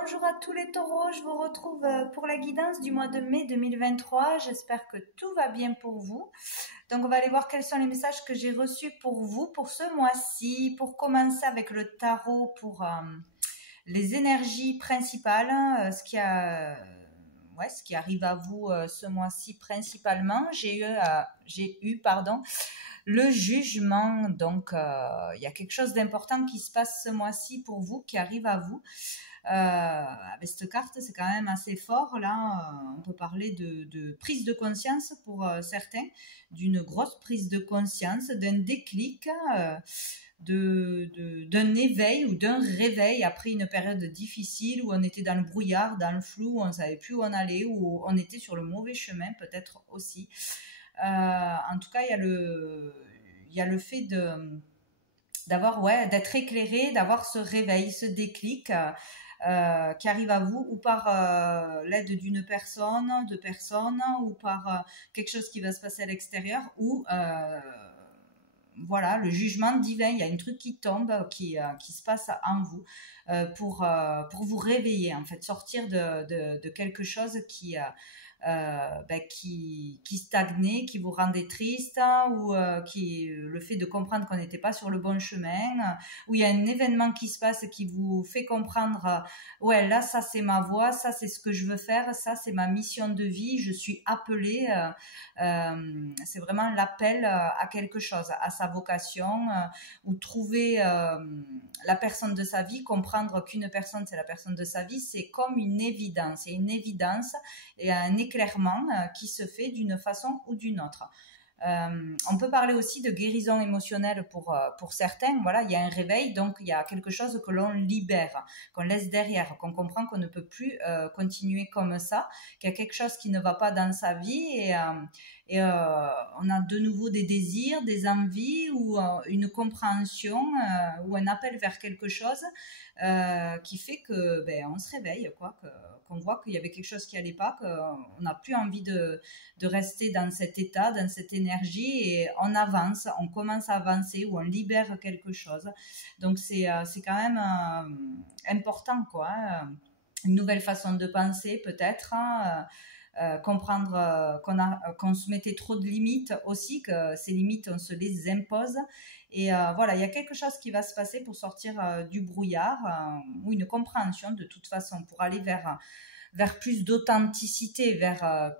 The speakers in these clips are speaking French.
Bonjour à tous les taureaux, je vous retrouve pour la guidance du mois de mai 2023. J'espère que tout va bien pour vous. Donc on va aller voir quels sont les messages que j'ai reçus pour vous pour ce mois-ci. Pour commencer avec le tarot pour les énergies principales, ce qui arrive à vous ce mois-ci principalement. J'ai eu le jugement. Donc il y a quelque chose d'important qui se passe ce mois-ci pour vous, qui arrive à vous. Avec cette carte, c'est quand même assez fort. Là, on peut parler de prise de conscience pour certains, d'une grosse prise de conscience, d'un déclic, d'un éveil ou d'un réveil après une période difficile où on était dans le brouillard, dans le flou, où on ne savait plus où on allait, où on était sur le mauvais chemin peut-être aussi. En tout cas, il y a le fait d'être éclairé, d'avoir ce réveil, ce déclic qui arrive à vous, ou par l'aide d'une personne, de personnes, ou par quelque chose qui va se passer à l'extérieur, ou le jugement divin. Il y a un truc qui tombe, qui se passe en vous pour vous réveiller, en fait, sortir de quelque chose qui stagnait, qui vous rendait triste, ou le fait de comprendre qu'on n'était pas sur le bon chemin, où il y a un événement qui se passe qui vous fait comprendre ouais, là, ça c'est ma voie, ça c'est ce que je veux faire, ça c'est ma mission de vie, je suis appelée, c'est vraiment l'appel à quelque chose, à sa vocation, ou trouver la personne de sa vie, comprendre qu'une personne c'est la personne de sa vie, c'est comme une évidence, et un éclairement qui se fait d'une façon ou d'une autre. On peut parler aussi de guérison émotionnelle pour certains. Voilà, il y a un réveil, donc il y a quelque chose que l'on libère, qu'on laisse derrière, qu'on comprend qu'on ne peut plus continuer comme ça, qu'il y a quelque chose qui ne va pas dans sa vie, et on a de nouveau des désirs, des envies, ou une compréhension, ou un appel vers quelque chose qui fait que on se réveille, qu'on voit qu'il y avait quelque chose qui allait pas, qu'on n'a plus envie de rester dans cet état, dans cette énergie, et on avance, on commence à avancer, ou on libère quelque chose. Donc c'est quand même important, une nouvelle façon de penser peut-être, comprendre qu'on se mettait trop de limites aussi, que ces limites on se les impose, et il y a quelque chose qui va se passer pour sortir du brouillard, ou une compréhension de toute façon, pour aller vers plus d'authenticité, vers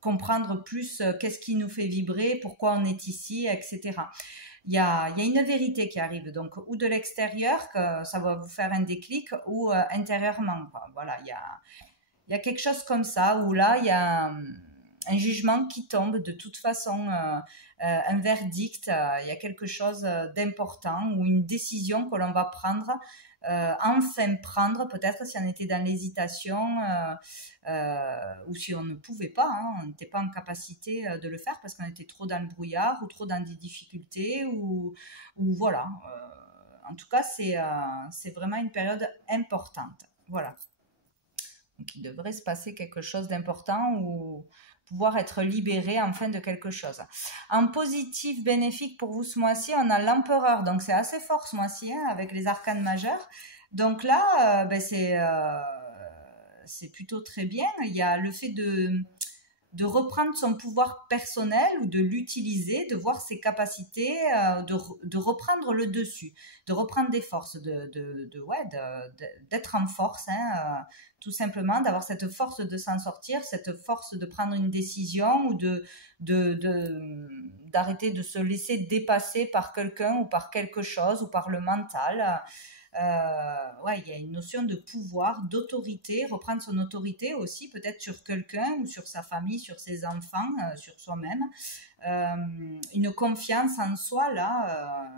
comprendre plus qu'est-ce qui nous fait vibrer, pourquoi on est ici, etc. Il y a une vérité qui arrive, donc, ou de l'extérieur, que ça va vous faire un déclic, ou intérieurement, Voilà, il y a quelque chose comme ça, où là, il y a un jugement qui tombe de toute façon, un verdict, il y a quelque chose d'important, ou une décision que l'on va prendre, enfin prendre, peut-être si on était dans l'hésitation, ou si on ne pouvait pas, on n'était pas en capacité de le faire parce qu'on était trop dans le brouillard, ou trop dans des difficultés, ou voilà. En tout cas, c'est vraiment une période importante. Voilà. Donc, il devrait se passer quelque chose d'important, ou pouvoir être libéré enfin de quelque chose. En positif bénéfique pour vous ce mois-ci, on a l'empereur. Donc, c'est assez fort ce mois-ci, avec les arcanes majeures. Donc là, c'est plutôt très bien. Il y a le fait de reprendre son pouvoir personnel, ou de l'utiliser, de voir ses capacités, de reprendre le dessus, de reprendre des forces, d'être en force, tout simplement, d'avoir cette force de s'en sortir, cette force de prendre une décision, ou d'arrêter de se laisser dépasser par quelqu'un, ou par quelque chose, ou par le mental. Il y a une notion de pouvoir, d'autorité, reprendre son autorité aussi, peut-être sur quelqu'un, ou sur sa famille, sur ses enfants, sur soi-même. Une confiance en soi, là,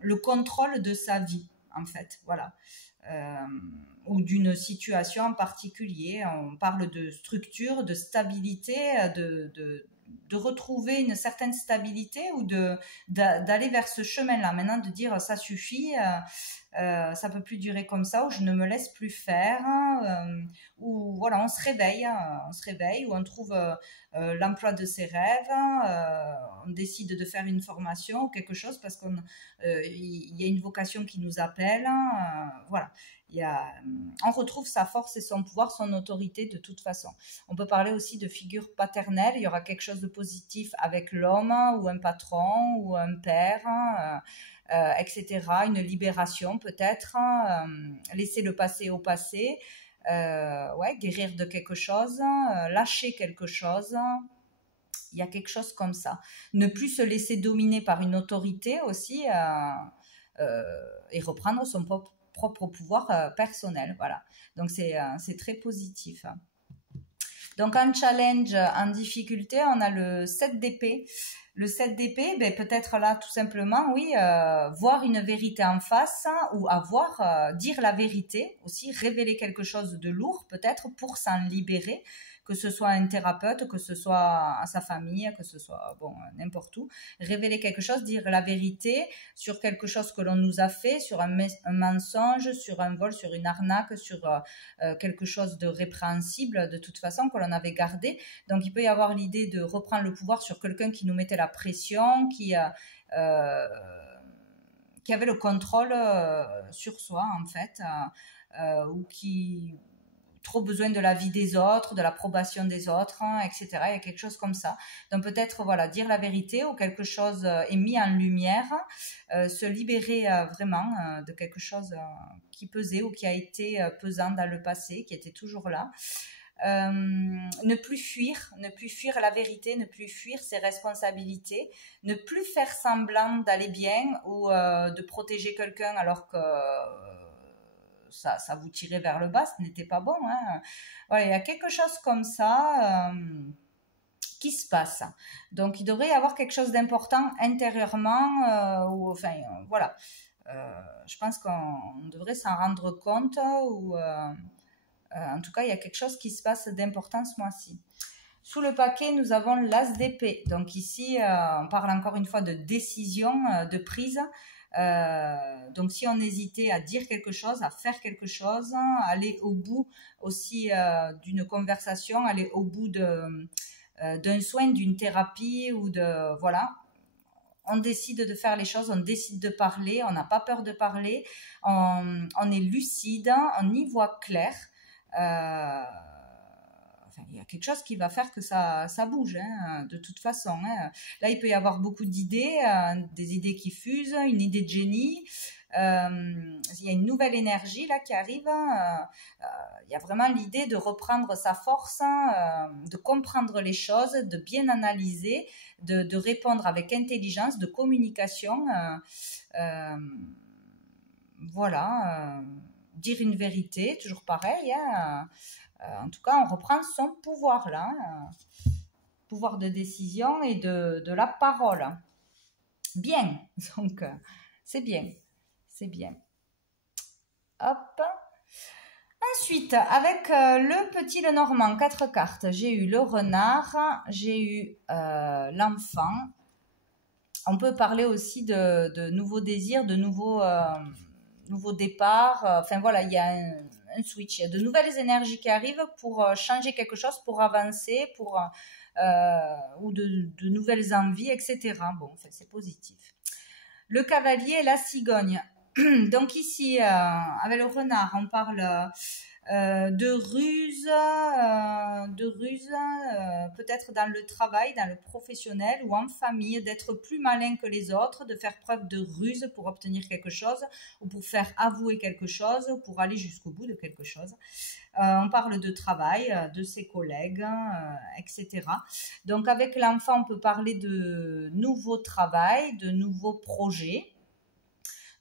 le contrôle de sa vie, en fait, voilà. Ou d'une situation en particulier. On parle de structure, de stabilité, de retrouver une certaine stabilité, ou d'aller vers ce chemin-là. Maintenant, de dire ça suffit, ça peut plus durer comme ça, ou je ne me laisse plus faire, ou voilà, on se réveille, ou on trouve l'emploi de ses rêves, on décide de faire une formation ou quelque chose parce qu'il y a une vocation qui nous appelle, voilà. on retrouve sa force et son pouvoir, son autorité de toute façon. On peut parler aussi de figure paternelle. Il y aura quelque chose de positif avec l'homme ou un patron ou un père, etc. Une libération peut-être, laisser le passé au passé, guérir de quelque chose, lâcher quelque chose. Il y a quelque chose comme ça. Ne plus se laisser dominer par une autorité aussi et reprendre son propre pouvoir personnel. Voilà. Donc, c'est très positif. Donc, en challenge, en difficulté, on a le 7 d'épée. Le 7 d'épée, peut-être là, tout simplement, oui, voir une vérité en face ou dire la vérité aussi, révéler quelque chose de lourd peut-être pour s'en libérer, que ce soit un thérapeute, que ce soit à sa famille, que ce soit, n'importe où. Révéler quelque chose, dire la vérité sur quelque chose que l'on nous a fait, sur un mensonge, sur un vol, sur une arnaque, sur quelque chose de répréhensible de toute façon que l'on avait gardé. Donc, il peut y avoir l'idée de reprendre le pouvoir sur quelqu'un qui nous mettait la pression, qui avait le contrôle sur soi, en fait, ou qui trop besoin de la vie des autres, de l'approbation des autres, etc. Il y a quelque chose comme ça. Donc peut-être dire la vérité ou quelque chose est mis en lumière, se libérer vraiment de quelque chose qui pesait ou qui a été pesant dans le passé, qui était toujours là. Ne plus fuir la vérité, ne plus fuir ses responsabilités, ne plus faire semblant d'aller bien ou de protéger quelqu'un alors que ça vous tirait vers le bas, ce n'était pas bon. Voilà, il y a quelque chose comme ça qui se passe. Donc, il devrait y avoir quelque chose d'important intérieurement, voilà. Je pense qu'on devrait s'en rendre compte ou en tout cas, il y a quelque chose qui se passe d'important ce mois-ci. Sous le paquet, nous avons l'as d'épée. Donc ici, on parle encore une fois de décision, de prise. Donc si on hésitait à dire quelque chose, à faire quelque chose, aller au bout aussi d'une conversation, aller au bout d'un soin, d'une thérapie ou voilà. On décide de faire les choses, on décide de parler, on n'a pas peur de parler, on est lucide, on y voit clair. Il y a quelque chose qui va faire que ça bouge, de toute façon. Là, il peut y avoir beaucoup d'idées, des idées qui fusent, une idée de génie. Il y a une nouvelle énergie là qui arrive. Il y a vraiment l'idée de reprendre sa force, de comprendre les choses, de bien analyser, de répondre avec intelligence, de communication. Voilà. Dire une vérité, toujours pareil. En tout cas, on reprend son pouvoir là, pouvoir de décision et de la parole. Bien, donc c'est bien, c'est bien. Hop. Ensuite, avec le petit Lenormand, 4 cartes, j'ai eu le renard, j'ai eu l'enfant. On peut parler aussi de nouveaux désirs, de nouveaux départs. Enfin voilà, il y a un switch. Il y a de nouvelles énergies qui arrivent pour changer quelque chose, pour avancer, ou de nouvelles envies, etc. Bon, enfin, c'est positif. Le cavalier et la cigogne. Donc ici, avec le renard, on parle de ruse, peut-être dans le travail, dans le professionnel ou en famille, d'être plus malin que les autres, de faire preuve de ruse pour obtenir quelque chose ou pour faire avouer quelque chose, pour aller jusqu'au bout de quelque chose. On parle de travail, de ses collègues, etc. Donc avec l'enfant, on peut parler de nouveau travail, de nouveaux projets,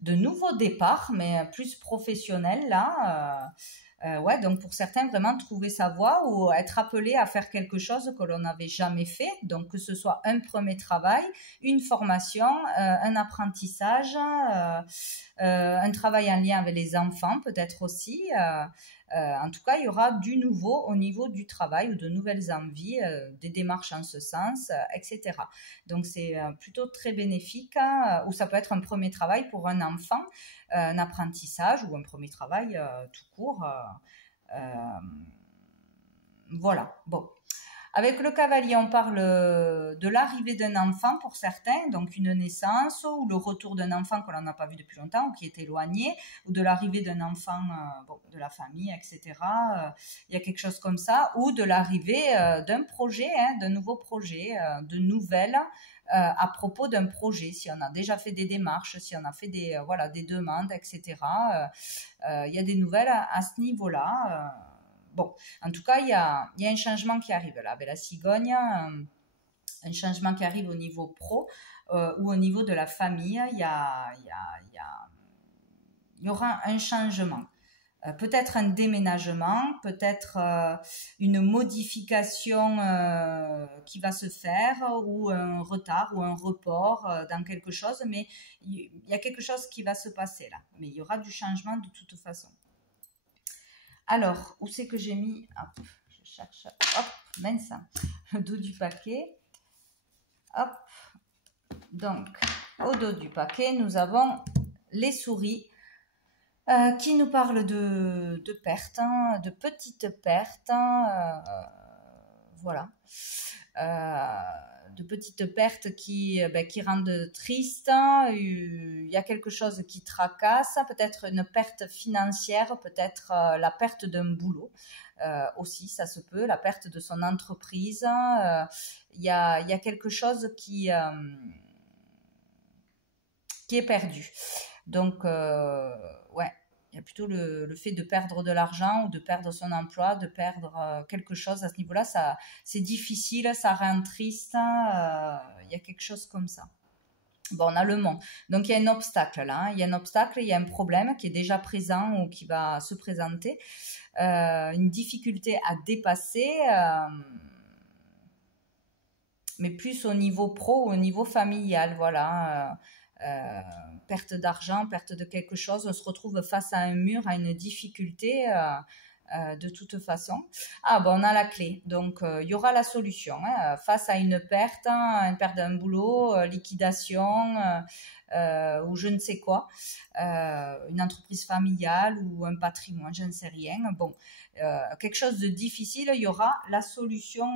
de nouveaux départs, mais plus professionnels là. Donc pour certains, vraiment trouver sa voie ou être appelé à faire quelque chose que l'on n'avait jamais fait. Donc que ce soit un premier travail, une formation, un apprentissage, un travail en lien avec les enfants peut-être aussi. En tout cas, il y aura du nouveau au niveau du travail ou de nouvelles envies, des démarches en ce sens, etc. Donc, c'est plutôt très bénéfique, ou ça peut être un premier travail pour un enfant, un apprentissage ou un premier travail tout court. Voilà. Bon. Avec le cavalier, on parle de l'arrivée d'un enfant pour certains, donc une naissance ou le retour d'un enfant que l'on n'a pas vu depuis longtemps ou qui est éloigné, ou de l'arrivée d'un enfant bon, de la famille, etc. Il y a quelque chose comme ça, ou de l'arrivée d'un projet, hein, d'un nouveau projet, de nouvelles à propos d'un projet, si on a déjà fait des démarches, si on a fait des, voilà, des demandes, etc. Il y a des nouvelles à ce niveau-là. Bon, en tout cas, il y a un changement qui arrive là, avec la cigogne, un changement qui arrive au niveau pro ou au niveau de la famille. Il y aura un changement. Peut-être un déménagement, peut-être une modification qui va se faire, ou un retard ou un report dans quelque chose, mais il y a quelque chose qui va se passer là. Mais il y aura du changement de toute façon. Alors, où c'est que j'ai mis? Hop, je cherche. Hop, mince, le dos du paquet. Hop, donc, au dos du paquet, nous avons les souris. Qui nous parle de pertes, hein, de petites pertes, voilà, de petites pertes qui rendent triste. Il y a quelque chose qui tracasse, peut-être une perte financière, peut-être la perte d'un boulot aussi, ça se peut, la perte de son entreprise. Il y a quelque chose qui est perdu. Donc, ouais, il y a plutôt le fait de perdre de l'argent ou de perdre son emploi, de perdre quelque chose à ce niveau-là. C'est difficile, ça rend triste. Il y a quelque chose comme ça. Bon, on a le mont. Donc, il y a un obstacle là. Il y a un obstacle, il y a un problème qui est déjà présent ou qui va se présenter. Une difficulté à dépasser. Mais plus au niveau pro, au niveau familial, voilà. Perte d'argent, perte de quelque chose, on se retrouve face à un mur, à une difficulté de toute façon. Ah bon, on a la clé, donc il y aura la solution hein, face à une perte d'un boulot, liquidation ou je ne sais quoi, une entreprise familiale ou un patrimoine, je ne sais rien. Bon, quelque chose de difficile, il y aura la solution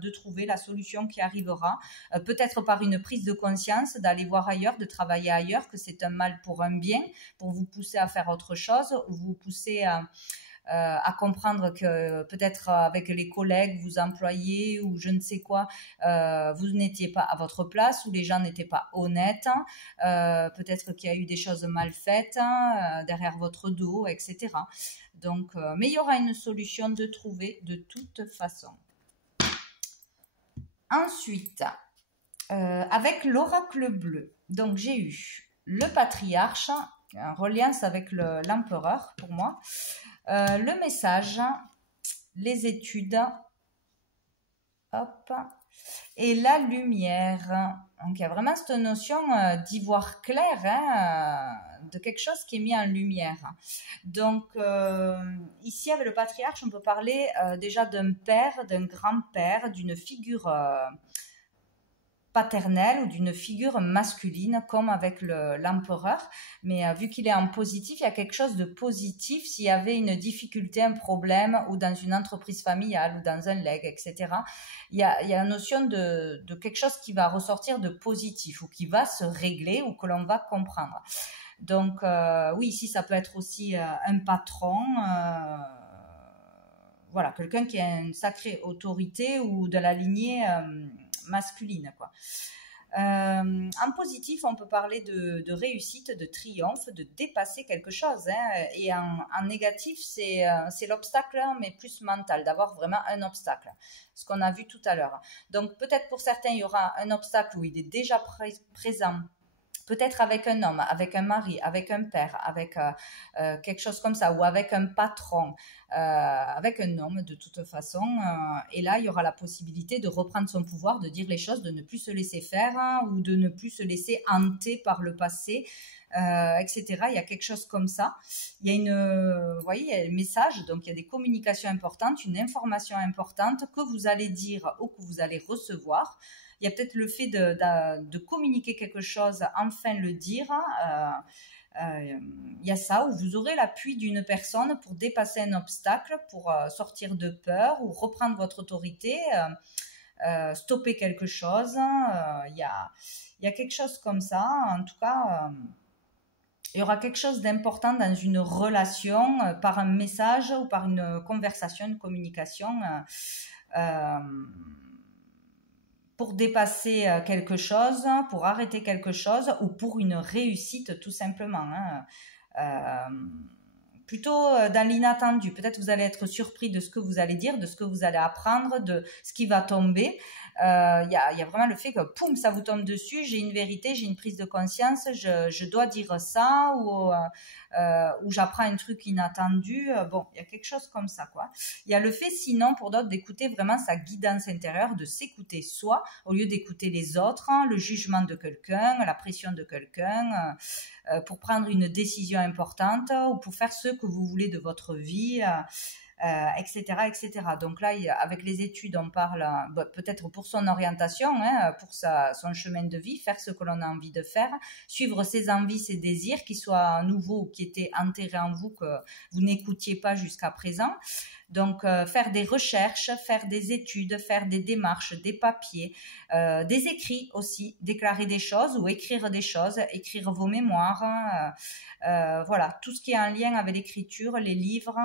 de trouver, la solution qui arrivera, peut-être par une prise de conscience, d'aller voir ailleurs, de travailler ailleurs, que c'est un mal pour un bien, pour vous pousser à faire autre chose, ou vous pousser à comprendre que peut-être avec les collègues, vous employés ou je ne sais quoi, vous n'étiez pas à votre place ou les gens n'étaient pas honnêtes, peut-être qu'il y a eu des choses mal faites derrière votre dos, etc. Donc, mais il y aura une solution de trouver de toute façon. Ensuite, avec l'oracle bleu, donc j'ai eu le patriarche, en reliance avec l'empereur pour moi, le message, les études, hop, et la lumière. Donc il y a vraiment cette notion d'ivoire clair, hein, de quelque chose qui est mis en lumière. Donc ici avec le patriarche, on peut parler déjà d'un père, d'un grand-père, d'une figure paternelle ou d'une figure masculine comme avec l'empereur, mais vu qu'il est en positif, il y a quelque chose de positif s'il y avait une difficulté, un problème ou dans une entreprise familiale ou dans un legs, etc. Il y a la notion de quelque chose qui va ressortir de positif ou qui va se régler ou que l'on va comprendre. Donc oui, ici ça peut être aussi un patron, voilà, quelqu'un qui a une sacrée autorité ou de la lignée masculine, quoi. En positif, on peut parler de réussite, de triomphe, de dépasser quelque chose, hein. Et en négatif, c'est l'obstacle, mais plus mental, d'avoir vraiment un obstacle, ce qu'on a vu tout à l'heure. Donc peut-être pour certains, il y aura un obstacle où il est déjà présent, peut-être avec un homme, avec un mari, avec un père, avec quelque chose comme ça, ou avec un patron, avec un homme de toute façon. Et là, il y aura la possibilité de reprendre son pouvoir, de dire les choses, de ne plus se laisser faire hein, ou de ne plus se laisser hanter par le passé, etc. Il y a quelque chose comme ça. Il y a vous voyez, il y a un message, donc il y a des communications importantes, une information importante que vous allez dire ou que vous allez recevoir. Il y a peut-être le fait de communiquer quelque chose, enfin le dire, Il y a ça, où vous aurez l'appui d'une personne pour dépasser un obstacle, pour sortir de peur ou reprendre votre autorité, stopper quelque chose. Il y a quelque chose comme ça. En tout cas, il y aura quelque chose d'important dans une relation, par un message ou par une conversation, une communication, pour dépasser quelque chose, pour arrêter quelque chose ou pour une réussite tout simplement. Plutôt dans l'inattendu. Peut-être vous allez être surpris de ce que vous allez dire, de ce que vous allez apprendre, de ce qui va tomber. Il y a vraiment le fait que, poum, ça vous tombe dessus, j'ai une vérité, j'ai une prise de conscience, je dois dire ça, ou j'apprends un truc inattendu. Bon, il y a quelque chose comme ça, quoi. Il y a le fait, sinon, pour d'autres, d'écouter vraiment sa guidance intérieure, de s'écouter soi, au lieu d'écouter les autres, le jugement de quelqu'un, la pression de quelqu'un, pour prendre une décision importante ou pour faire ce que vous voulez de votre vie, etc., etc. Donc là, avec les études, on parle peut-être pour son orientation, pour son chemin de vie, faire ce que l'on a envie de faire, suivre ses envies, ses désirs, qui soient nouveaux ou qui étaient enterrés en vous, que vous n'écoutiez pas jusqu'à présent. Donc, faire des recherches, faire des études, faire des démarches, des papiers, des écrits aussi, déclarer des choses ou écrire des choses, écrire vos mémoires, voilà, tout ce qui est en lien avec l'écriture, les livres,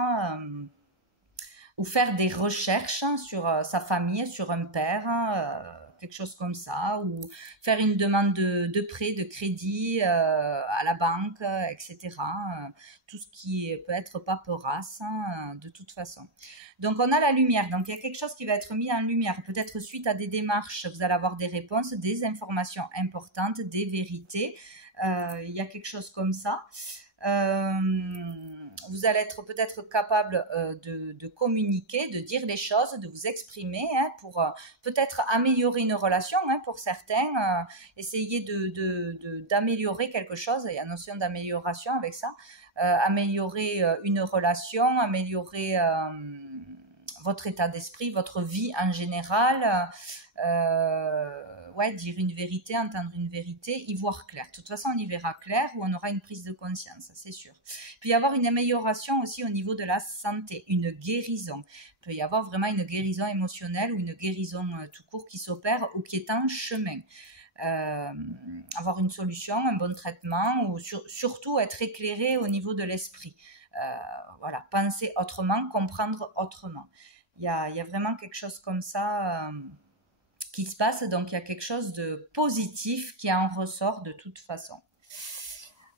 ou faire des recherches sur sa famille, sur un père, quelque chose comme ça, ou faire une demande de prêt, de crédit à la banque, etc. Tout ce qui peut être paperasse, de toute façon. Donc, on a la lumière. Donc, il y a quelque chose qui va être mis en lumière. Peut-être suite à des démarches, vous allez avoir des réponses, des informations importantes, des vérités. Il y a quelque chose comme ça. Vous allez être peut-être capable de communiquer, de dire les choses, de vous exprimer, pour peut-être améliorer une relation, pour certains, essayer d'améliorer quelque chose. Il y a la notion d'amélioration avec ça, améliorer une relation, améliorer votre état d'esprit, votre vie en général, dire une vérité, entendre une vérité, y voir clair. De toute façon, on y verra clair ou on aura une prise de conscience, c'est sûr. Il peut y avoir une amélioration aussi au niveau de la santé, une guérison. Il peut y avoir vraiment une guérison émotionnelle ou une guérison tout court qui s'opère ou qui est en chemin. Avoir une solution, un bon traitement ou surtout être éclairé au niveau de l'esprit. Voilà, penser autrement, comprendre autrement. Il y a vraiment quelque chose comme ça qui se passe, donc il y a quelque chose de positif qui en ressort de toute façon.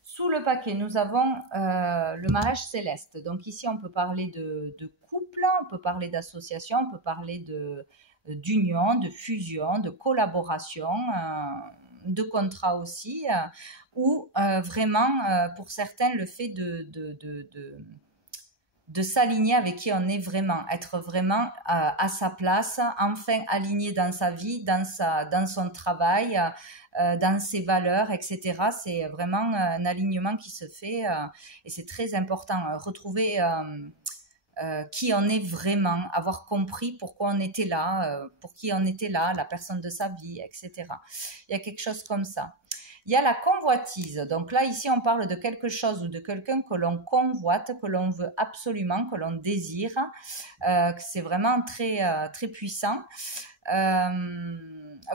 Sous le paquet, nous avons le mariage céleste. Donc ici, on peut parler de couple, on peut parler d'association, on peut parler d'union, de fusion, de collaboration, de contrat aussi, ou vraiment, pour certains, le fait de s'aligner avec qui on est vraiment, être vraiment à sa place, enfin aligné dans sa vie, dans son travail, dans ses valeurs, etc. C'est vraiment un alignement qui se fait et c'est très important. Retrouver qui on est vraiment, avoir compris pourquoi on était là, pour qui on était là, la personne de sa vie, etc. Il y a quelque chose comme ça. Il y a la convoitise. Donc là, ici, on parle de quelque chose ou de quelqu'un que l'on convoite, que l'on veut absolument, que l'on désire. C'est vraiment très, très puissant.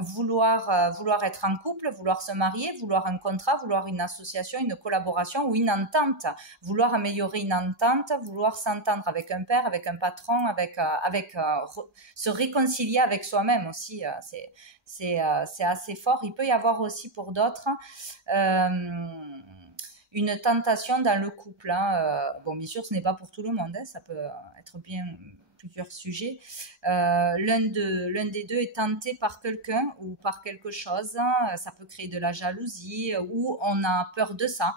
Vouloir être en couple, vouloir se marier, vouloir un contrat, vouloir une association, une collaboration ou une entente, vouloir améliorer une entente, vouloir s'entendre avec un père, avec un patron, se réconcilier avec soi-même aussi, c'est assez fort. Il peut y avoir aussi pour d'autres une tentation dans le couple. Bon, bien sûr, ce n'est pas pour tout le monde, ça peut être bien plusieurs sujets. L'un des deux est tenté par quelqu'un ou par quelque chose. Ça peut créer de la jalousie ou on a peur de ça.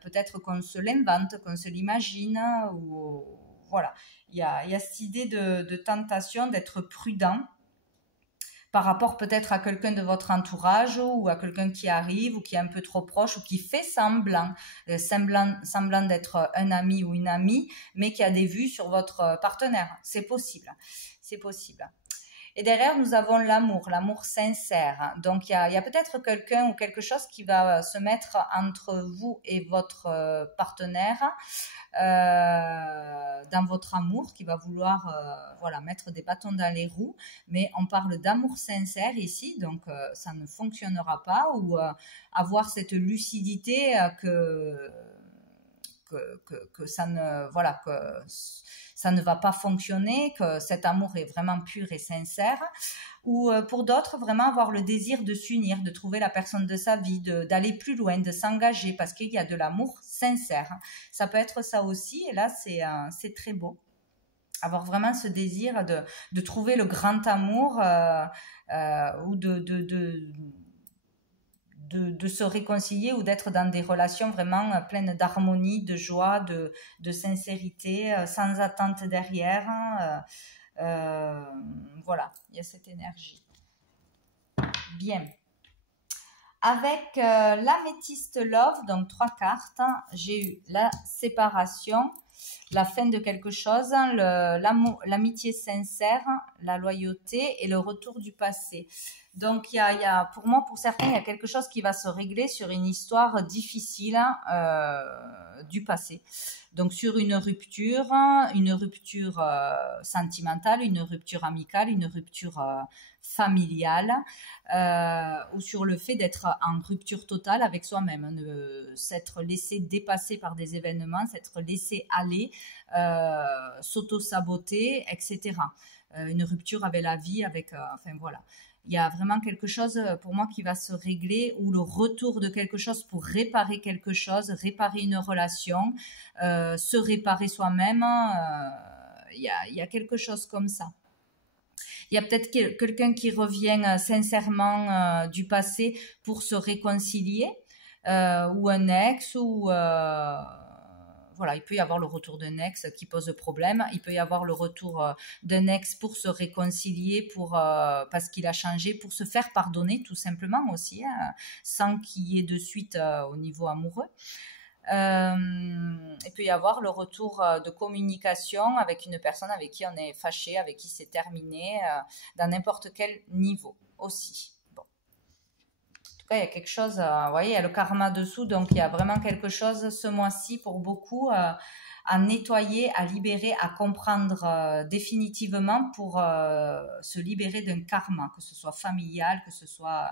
Peut-être qu'on se l'invente, qu'on se l'imagine. Ou voilà. Il y a cette idée de tentation, d'être prudent par rapport peut-être à quelqu'un de votre entourage ou à quelqu'un qui arrive ou qui est un peu trop proche ou qui fait semblant d'être un ami ou une amie, mais qui a des vues sur votre partenaire. C'est possible. Et derrière, nous avons l'amour sincère. Donc, il y a peut-être quelqu'un ou quelque chose qui va se mettre entre vous et votre partenaire dans votre amour, qui va vouloir voilà, mettre des bâtons dans les roues. Mais on parle d'amour sincère ici, donc ça ne fonctionnera pas. Ou avoir cette lucidité que ça ne voilà que ça ne va pas fonctionner, que cet amour est vraiment pur et sincère, ou pour d'autres vraiment avoir le désir de s'unir, de trouver la personne de sa vie, d'aller plus loin, de s'engager parce qu'il y a de l'amour sincère. Ça peut être ça aussi, et là c'est très beau. Avoir vraiment ce désir de trouver le grand amour ou de se réconcilier ou d'être dans des relations vraiment pleines d'harmonie, de joie, de sincérité, sans attente derrière. Voilà, il y a cette énergie. Bien. Avec l'améthyste love, donc 3 cartes, j'ai eu la séparation, la fin de quelque chose, l'amitié sincère, la loyauté et le retour du passé. Donc, il y a, pour moi, pour certains, il y a quelque chose qui va se régler sur une histoire difficile du passé. Donc, sur une rupture sentimentale, une rupture amicale, une rupture familiale, ou sur le fait d'être en rupture totale avec soi-même, s'être laissé dépasser par des événements, s'être laissé aller, s'auto-saboter, etc. Une rupture avec la vie, enfin voilà. Il y a vraiment quelque chose pour moi qui va se régler, ou le retour de quelque chose pour réparer quelque chose, réparer une relation, se réparer soi-même. Il y a quelque chose comme ça. Il y a peut-être quelqu'un qui revient sincèrement du passé pour se réconcilier, ou un ex, ou voilà, il peut y avoir le retour d'un ex qui pose problème. Il peut y avoir le retour d'un ex pour se réconcilier, parce qu'il a changé, pour se faire pardonner tout simplement aussi, hein, sans qu'il y ait de suite au niveau amoureux. Il peut y avoir le retour de communication avec une personne avec qui on est fâché, avec qui c'est terminé, dans n'importe quel niveau aussi. Bon. En tout cas, il y a quelque chose, vous voyez, il y a le karma dessous, donc il y a vraiment quelque chose ce mois-ci pour beaucoup à nettoyer, à libérer, à comprendre définitivement pour se libérer d'un karma, que ce soit familial, que ce soit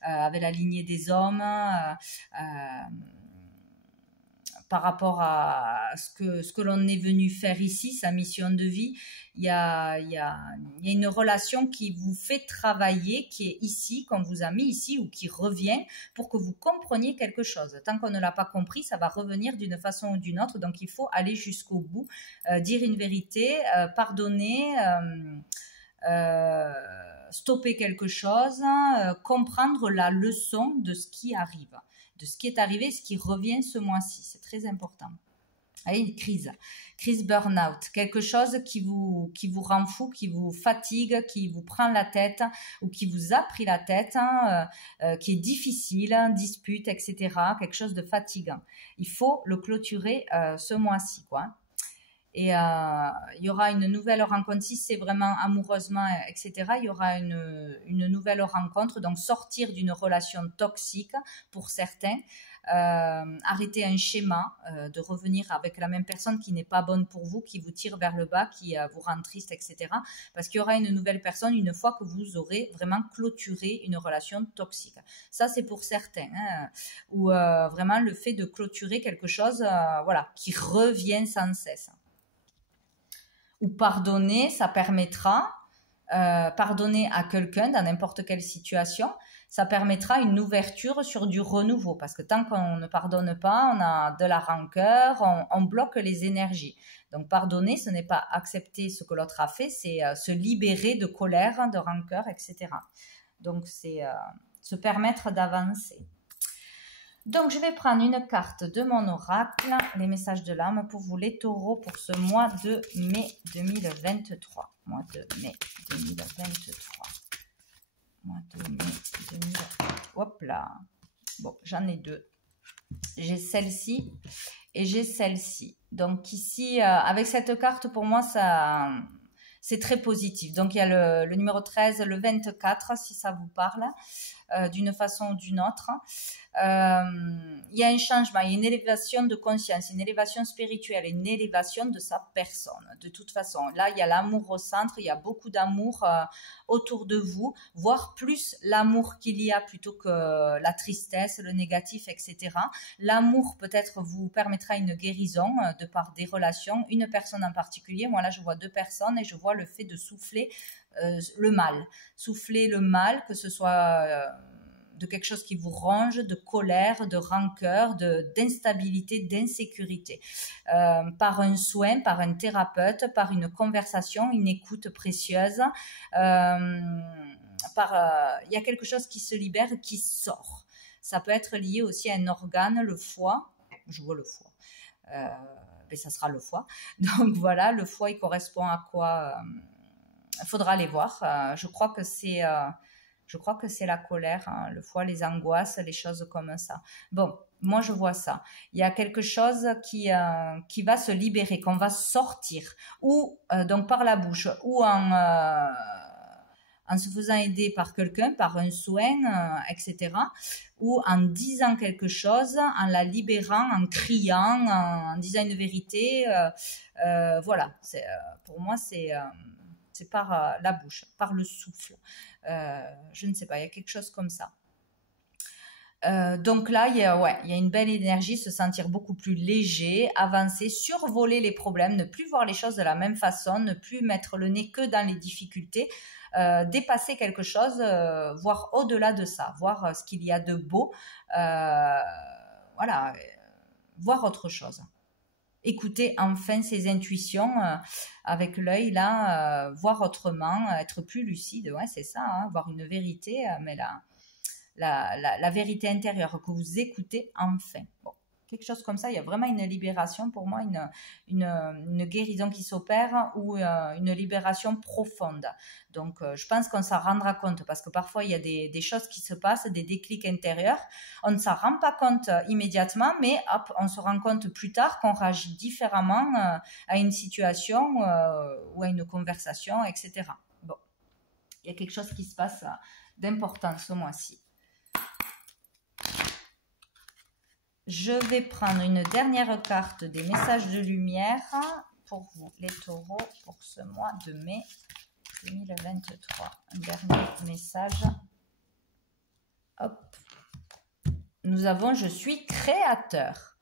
avec la lignée des hommes, par rapport à ce que l'on est venu faire ici, sa mission de vie. Il y a une relation qui vous fait travailler, qui est ici, qu'on vous a mis ici, ou qui revient pour que vous compreniez quelque chose. Tant qu'on ne l'a pas compris, ça va revenir d'une façon ou d'une autre. Donc, il faut aller jusqu'au bout, dire une vérité, pardonner, stopper quelque chose, comprendre la leçon de ce qui arrive, de ce qui est arrivé, ce qui revient ce mois-ci. C'est très important. Allez, une crise burn-out, quelque chose qui vous rend fou, qui vous fatigue, qui vous prend la tête, ou qui vous a pris la tête, qui est difficile, dispute, etc. Quelque chose de fatigant. Il faut le clôturer ce mois-ci, quoi. Et il y aura une nouvelle rencontre, si c'est vraiment amoureusement, etc. Il y aura une nouvelle rencontre, donc sortir d'une relation toxique pour certains, arrêter un schéma, de revenir avec la même personne qui n'est pas bonne pour vous, qui vous tire vers le bas, qui vous rend triste, etc. Parce qu'il y aura une nouvelle personne une fois que vous aurez vraiment clôturé une relation toxique. Ça, c'est pour certains, hein, ou vraiment le fait de clôturer quelque chose, voilà, qui revient sans cesse. Ou pardonner, ça permettra, pardonner à quelqu'un dans n'importe quelle situation, ça permettra une ouverture sur du renouveau. Parce que tant qu'on ne pardonne pas, on a de la rancœur, on bloque les énergies. Donc pardonner, ce n'est pas accepter ce que l'autre a fait, c'est se libérer de colère, de rancœur, etc. Donc c'est se permettre d'avancer. Donc, je vais prendre une carte de mon oracle, les messages de l'âme pour vous les taureaux pour ce mois de mai 2023. Mois de mai 2023. Mois de mai 2023. Hop là. Bon, j'en ai deux. J'ai celle-ci et j'ai celle-ci. Donc ici, avec cette carte, pour moi, ça c'est très positif. Donc il y a le numéro 13, le 24, si ça vous parle, d'une façon ou d'une autre. Il y a un changement, il y a une élévation de conscience, une élévation spirituelle, une élévation de sa personne. De toute façon, là, il y a l'amour au centre, il y a beaucoup d'amour autour de vous, voire plus l'amour qu'il y a plutôt que la tristesse, le négatif, etc. L'amour peut-être vous permettra une guérison de par des relations, une personne en particulier. Moi là, je vois deux personnes et je vois le fait de souffler le mal. Souffler le mal, que ce soit de quelque chose qui vous ronge, de colère, de rancœur, d'instabilité, d'insécurité. Par un soin, par un thérapeute, par une conversation, une écoute précieuse. Il y a quelque chose qui se libère, qui sort. Ça peut être lié aussi à un organe, le foie. Je vois le foie. Mais ça sera le foie. Donc voilà, le foie, il correspond à quoi il faudra aller voir. Je crois que c'est la colère, hein, le foie, les angoisses, les choses comme ça. Bon, moi je vois ça. Il y a quelque chose qui va se libérer, qu'on va sortir, ou donc par la bouche, ou en se faisant aider par quelqu'un, par un soin, etc. Ou en disant quelque chose, en la libérant, en criant, en disant une vérité. Voilà, pour moi c'est par la bouche, par le souffle. Je ne sais pas, il y a quelque chose comme ça. Donc là, il y a une belle énergie, se sentir beaucoup plus léger, avancer, survoler les problèmes, ne plus voir les choses de la même façon, ne plus mettre le nez que dans les difficultés, dépasser quelque chose, voir au-delà de ça, voir ce qu'il y a de beau, voilà, voir autre chose. Écouter enfin ses intuitions avec l'œil là, voir autrement, être plus lucide, ouais c'est ça, hein, voir une vérité, mais la vérité intérieure que vous écoutez enfin. Bon, quelque chose comme ça, il y a vraiment une libération pour moi, une guérison qui s'opère ou une libération profonde. Donc je pense qu'on s'en rendra compte parce que parfois il y a des choses qui se passent, des déclics intérieurs. On ne s'en rend pas compte immédiatement, mais hop, on se rend compte plus tard qu'on réagit différemment à une situation ou à une conversation, etc. Bon, il y a quelque chose qui se passe d'important ce mois-ci. Je vais prendre une dernière carte des messages de lumière pour vous, les taureaux, pour ce mois de mai 2023. Un dernier message. Hop. Nous avons « Je suis créateur.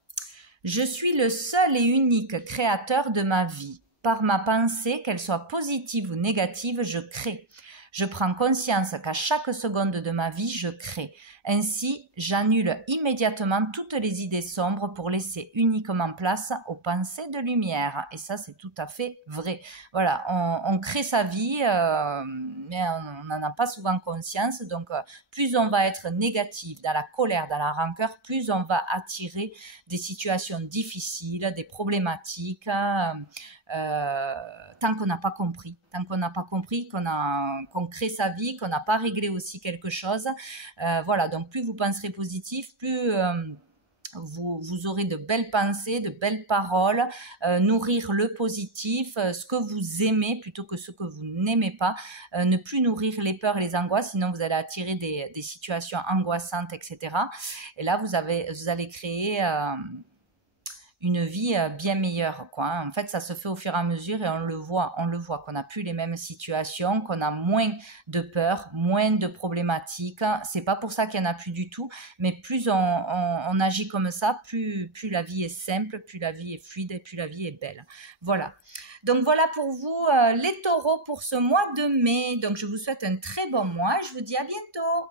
Je suis le seul et unique créateur de ma vie. Par ma pensée, qu'elle soit positive ou négative, je crée. Je prends conscience qu'à chaque seconde de ma vie, je crée. Ainsi, j'annule immédiatement toutes les idées sombres pour laisser uniquement place aux pensées de lumière. Et ça, c'est tout à fait vrai. Voilà, on crée sa vie, mais on n'en a pas souvent conscience. Donc, plus on va être négatif, dans la colère, dans la rancœur, plus on va attirer des situations difficiles, des problématiques, tant qu'on n'a pas compris, qu'on crée sa vie, qu'on n'a pas réglé aussi quelque chose. Voilà, donc plus vous penserez positif, plus vous aurez de belles pensées, de belles paroles, nourrir le positif, ce que vous aimez plutôt que ce que vous n'aimez pas, ne plus nourrir les peurs et les angoisses, sinon vous allez attirer des situations angoissantes, etc. Et là, vous allez créer une vie bien meilleure, quoi. En fait, ça se fait au fur et à mesure et on le voit qu'on n'a plus les mêmes situations, qu'on a moins de peur, moins de problématiques. C'est pas pour ça qu'il y en a plus du tout, mais plus on agit comme ça, plus la vie est simple, plus la vie est fluide et plus la vie est belle. Voilà. Donc voilà pour vous les taureaux pour ce mois de mai. Donc je vous souhaite un très bon mois et je vous dis à bientôt.